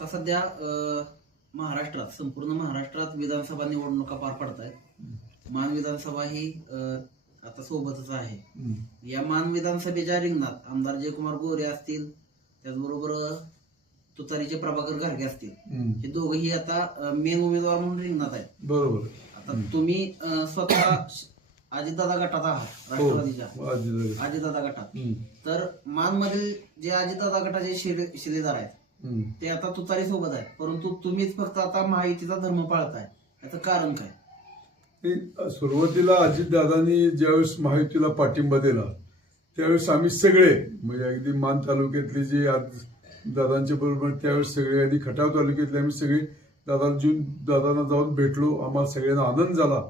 आता सध्या महाराष्ट्रात संपूर्ण महाराष्ट्रात विधानसभा निवडणुका पार पडत आहेत. मान विधानसभा ही आता सोबतच आहे. या मान विधानसभेच्या रिंगणात आमदार जयकुमार गोरे असतील, त्याचबरोबर तुतारीचे प्रभाकर घारगे असतील, हे दोघेही आता मेन उमेदवार म्हणून रिंगणात आहेत. बरोबर. आता तुम्ही स्वतः अजितदादा गटात आहात, राष्ट्रवादीच्या अजितदादा गटात. तर मान मधील जे अजितदादा गटाचे शिलेदार आहेत ते आता तुतारी सोबत आहेत, परंतु तुम्हीच फक्त आता महायुतीचा धर्म पाळताय. याचं कारण काय? सुरुवातीला अजितदादांनी ज्यावेळेस महायुतीला पाठिंबा दिला त्यावेळेस आम्ही सगळे म्हणजे अगदी मान तालुक्यातले जे आज दादांच्या बरोबर त्यावेळेस सगळे अगदी खटाव तालुक्यातले आम्ही सगळे दादांना जाऊन भेटलो. आम्हाला सगळ्यांना आनंद झाला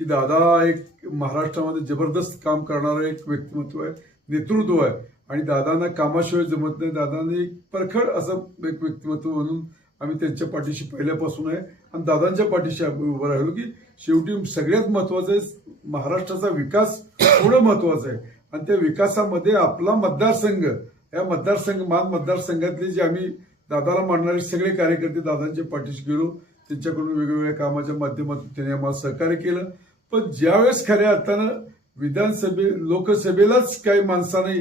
की दादा एक महाराष्ट्रामध्ये जबरदस्त काम करणारं एक व्यक्तिमत्व आहे, नेतृत्व आहे आणि दादांना कामाशिवाय जमत नाही. दादांनी एक परखड असं एक व्यक्तिमत्व म्हणून आम्ही त्यांच्या पाठीशी पहिल्यापासून आहे आणि दादांच्या पाठीशी आम्ही उभं राहिलो की शेवटी सगळ्यात महत्वाचं आहे महाराष्ट्राचा विकास होणं महत्वाचं आहे आणि त्या विकासामध्ये आपला मतदारसंघ, या मान मतदारसंघातले जे आम्ही दादाला मानणारे सगळे कार्यकर्ते दादांच्या पाठीशी गेलो. त्यांच्याकडून वेगवेगळ्या कामाच्या माध्यमातून त्यांनी आम्हाला सहकार्य केलं. पण ज्यावेळेस खऱ्या अर्थानं लोकसभेलाच काही माणसाने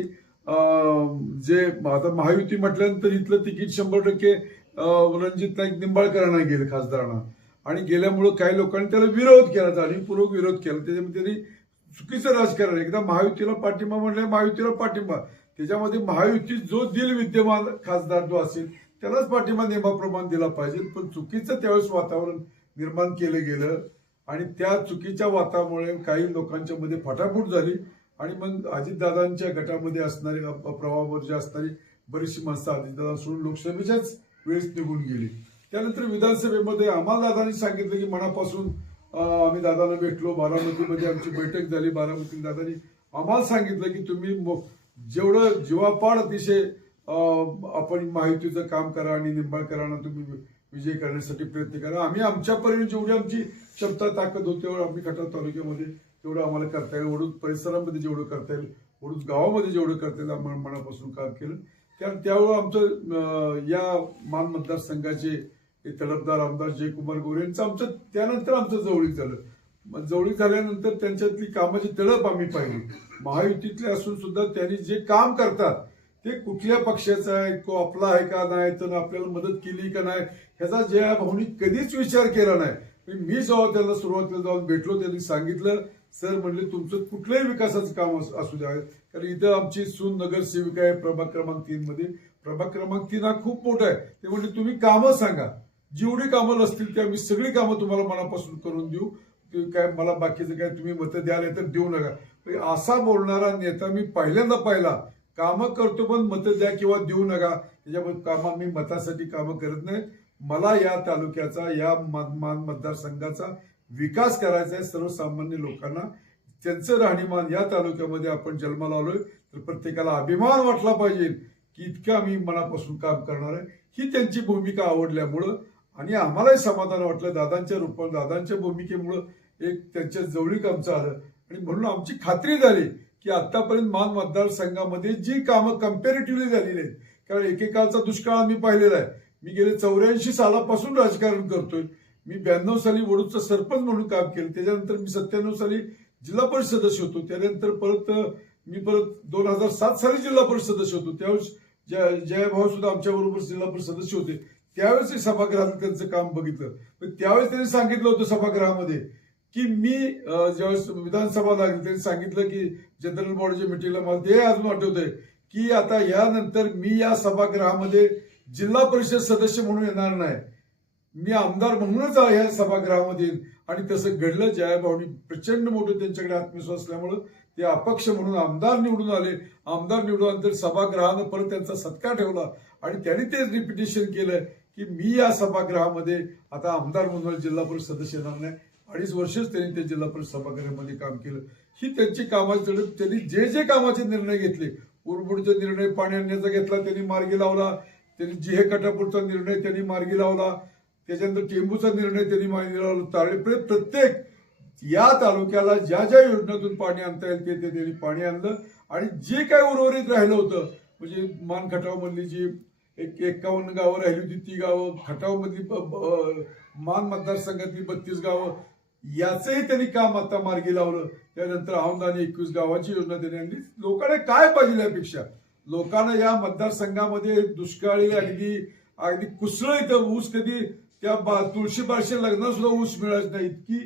जे आता महायुती म्हटल्यानंतर इथलं तिकीट 100% रणजित नाईक निंबाळकरांना गेलं खासदारांना आणि गेल्यामुळं काही लोकांनी त्याला विरोध केला, जाणीवपूर्वक विरोध केला. त्याच्यामध्ये त्यांनी चुकीचं राजकारण, एकदा महायुतीला पाठिंबा म्हणलं महायुतीला पाठिंबा, त्याच्यामध्ये महायुतीत जो विद्यमान खासदार जो असेल त्यालाच पाठिंबा नियमाप्रमाणे दिला पाहिजे. पण चुकीचं त्यावेळेस वातावरण निर्माण केलं गेलं आणि त्या चुकीच्या वातावरणामुळे काही लोकांच्या मध्ये फटाफूट झाली आणि मग अजितदादांच्या गटामध्ये असणारी प्रवाहावर जे असणारी बरीचशी माणसं अजितदादा सोडून लोकसभेच्याच वेळेस निघून गेली. त्यानंतर विधानसभेमध्ये आम्हाला दादांनी सांगितलं की मनापासून आम्ही दादाला भेटलो. बारामतीमध्ये आमची बैठक झाली. बारामतीत दादांनी आम्हाला सांगितलं की तुम्ही जेवढं जीवापाड अतिशय आपण महायुतीचं काम करा आणि निंबाळकरांना तुम्ही विजय करण्यासाठी प्रयत्न करा. आम्ही आमच्यापर्यंत जेवढी आमची क्षमता ताकद होती तेवढं आम्ही खटाव तालुक्यामध्ये तेवढं आम्हाला करता येईल, वडूज परिसरामध्ये जेवढं करता येईल, वडूज गावामध्ये जेवढं करता येईल आम्हाला मनापासून काम केलं. त्यावेळेस आमचं या मान मतदारसंघाचे तडफदार आमदार जयकुमार गोरे यांचं आमचं त्यानंतर आमचं जवळीक झालं. जवळीक झाल्यानंतर त्यांच्यातली कामाची तडप आम्ही पाहिली. महायुतीतले असून सुद्धा त्यांनी जे काम करतात ते कुठल्या पक्षाचं आहे, तो आपला आहे का नाही, तर आपल्याला मदत केली का नाही ह्याचा जया भाऊनी कधीच विचार केला नाही. मी जेव्हा त्यांना सुरुवातीला जाऊन भेटलो त्यांनी सांगितलं, सर म्हणले तुमचं कुठल्याही विकासाचं काम असू द्या, कारण इथं आमची सून नगरसेविका आहे प्रभाग क्रमांक 3 मध्ये. प्रभाग क्रमांक 3 हा खूप मोठा आहे. ते म्हणले तुम्ही कामं सांगा, जेवढी कामं असतील ते आम्ही सगळी कामं तुम्हाला मनापासून करून देऊ. काय मला बाकीचं काय तुम्ही मतं द्याल तर देऊ नका. असा बोलणारा नेता मी पहिल्यांदा पाहिला. कामं करतो पण मतं द्या किंवा देऊ नका, त्याच्यामुळे कामं मी मतासाठी कामं करत नाही. मला या तालुक्याचा या मान मतदारसंघाचा विकास करायचा आहे. सर्वसामान्य लोकांना त्यांचं राहणीमान या तालुक्यामध्ये आपण जन्माला आलोय तर प्रत्येकाला अभिमान वाटला पाहिजे की इतकं आम्ही मनापासून काम करणार आहे. ही त्यांची भूमिका आवडल्यामुळं आणि आम्हालाही समाधान वाटलं. दादांच्या रूपात दादांच्या भूमिकेमुळं एक त्यांच्या जवळीक आमचं आलं आणि म्हणून आमची खात्री झाली की आतापर्यंत मान मतदारसंघामध्ये जी कामं कम्पॅरेटिव्हली झालेली आहेत, कारण एकेकाळचा दुष्काळ आम्ही पाहिलेला आहे. मी गेले 84 सालापासून राजकारण करतोय. मी 92 साली वडूजचा सरपंच म्हणून काम केलं. त्याच्यानंतर मी 97 साली जिल्हा परिषद सदस्य होतो. त्यानंतर मी 2007 साली जिल्हा परिषद सदस्य होतो. त्यावेळेस जयभाऊ सुद्धा आमच्या बरोबर जिल्हा परिषद सदस्य होते. त्यावेळेस सभागृहात त्यांचं काम बघितलं. त्यावेळेस त्यांनी सांगितलं होतं सभागृहामध्ये की मी ज्यावेळेस विधानसभा लागली त्यांनी सांगितलं की जनरल बॉडीच्या मिटिंगला मला ते अजून आठवतंय की आता यानंतर मी या सभागृहामध्ये जिल्हा परिषद सदस्य म्हणून येणार नाही, मी आमदार म्हणूनच या सभागृहामध्ये येईल. आणि तसं घडलं. जयाभाऊनी प्रचंड मोठं त्यांच्याकडे आत्मविश्वास असल्यामुळं ते अपक्ष म्हणून आमदार निवडून आले. आमदार निवडून आल्यानंतर सभागृहानं परत त्यांचा सत्कार ठेवला आणि त्यांनी ते रिपिटेशन केलं की मी या सभागृहामध्ये आता आमदार म्हणून जिल्हा परिषद सदस्य येणार नाही. 2.5 वर्षच त्यांनी ते जिल्हा परिषद सभागृहामध्ये काम केलं. ही त्यांची कामाची तडफ. त्यांनी जे कामाचे निर्णय घेतले, उरबुडचा निर्णय पाणी आणण्याचा घेतला त्यांनी मार्गी लावला. त्यांनी जिहे कटापूरचा निर्णय त्यांनी मार्गी लावला. त्याच्यानंतर टेंबूचा निर्णय त्यांनी मार्गी लावला. तारळेपर्यंत प्रत्येक या तालुक्याला ज्या योजनेतून पाणी आणता येईल ते त्यांनी पाणी आणलं आणि जे काय उर्वरित राहिलं होतं म्हणजे मान खटाव मधली जी एक 51 गावं राहिली होती, ती गावं खटाव मधली मान मतदारसंघातली 32 गावं, याचंही त्यांनी काम आता मार्गी लावलं. त्यानंतर औंध आणि 21 गावाची योजना त्यांनी आणली. लोकांना काय पाहिजे यापेक्षा, लोकांना या मतदारसंघामध्ये दुष्काळी अगदी अगदी कुसळ इथं ऊस कधी त्या तुळशी बारशे लग्नात सुद्धा ऊस मिळायचं नाही, इतकी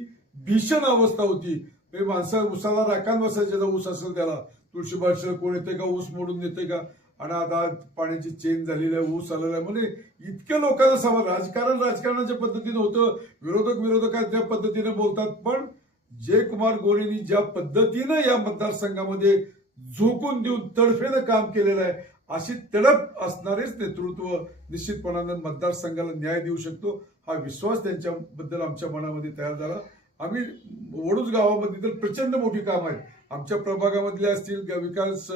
भीषण अवस्था होती. माणसं ऊसाला राखान बसायचे, ऊस असेल त्याला तुळशी बारशे कोण येते का, ऊस मोडून येते का, आणि आता पाण्याची चेंज झालेली आहे, ऊस आलेला आहे. म्हणजे इतक्या लोकांना समज राजकारणाच्या पद्धतीने होतं, विरोधक त्या पद्धतीने बोलतात. पण जयकुमार गोरेंनी ज्या पद्धतीनं या मतदारसंघामध्ये झोकून देऊन तडफेनं काम केलेलं आहे, अशी तडप असणारेच नेतृत्व निश्चितपणानं मतदारसंघाला न्याय देऊ शकतो, हा विश्वास त्यांच्याबद्दल आमच्या मनामध्ये तयार झाला. आम्ही वडूज गावामध्ये तर प्रचंड मोठी काम आहेत, आमच्या प्रभागामधले असतील, विकास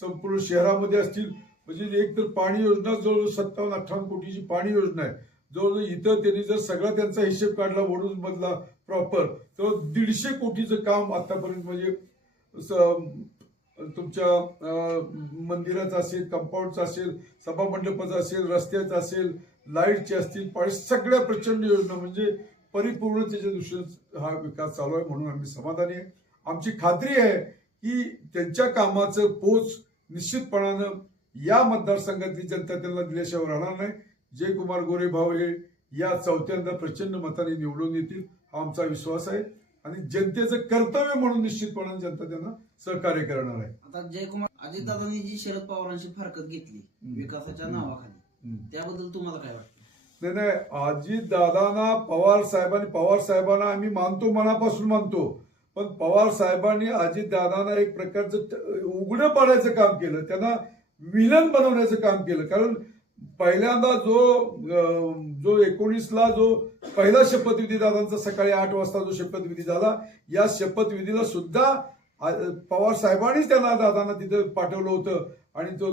संपूर्ण शहरामध्ये असतील. म्हणजे एक तर पाणी योजना जवळजवळ 57-58 कोटीची पाणी योजना आहे. जवळजवळ इथं त्यांनी जर सगळा त्यांचा हिशेब काढला वडूज मधला प्रॉपर, तर 150 कोटीचं काम आतापर्यंत, म्हणजे तुमच्या मंदिराचं असेल, कंपाऊंडचं असेल, सभामंडपाचं असेल, रस्त्याचं असेल, लाईटचे असतील, पाणी, सगळ्या प्रचंड योजना म्हणजे परिपूर्णतेच्या दृष्टीने हा विकास चालू आहे. म्हणून आम्ही समाधानी आहे. आमची खात्री आहे की त्यांच्या कामाचं पोच निश्चितपणानं या मतदारसंघातली जनता त्यांना दिल्याशिवाय राहणार नाही. जयकुमार गोरे भाऊ हे या चौथ्यांदा प्रचंड मताने निवडून येतील, हा आमचा विश्वास आहे. आणि जनतेचं कर्तव्य म्हणून निश्चितपणाने जनता त्यांना सहकार्य करणार आहे. आता जयकुमार अजितदादांनी जी शरद पवारांची फारकत घेतली विकासाच्या नावाखाली, त्याबद्दल तुम्हाला काय वाटतं? नाही, अजितदादांना पवार साहेबांना आम्ही मानतो, मनापासून मानतो. पण पवार साहेबांनी अजितदादांना एक प्रकारचं उघडं पाडायचं काम केलं, त्यांना विलन बनवण्याचं काम केलं. कारण पहिल्यांदा जो 19ला जो पहिला शपथविधी दादांचा सकाळी 8 वाजता जो शपथविधी झाला, या शपथविधीला सुद्धा पवार साहेबांनीच त्यांना दादांना तिथं पाठवलं होतं. आणि तो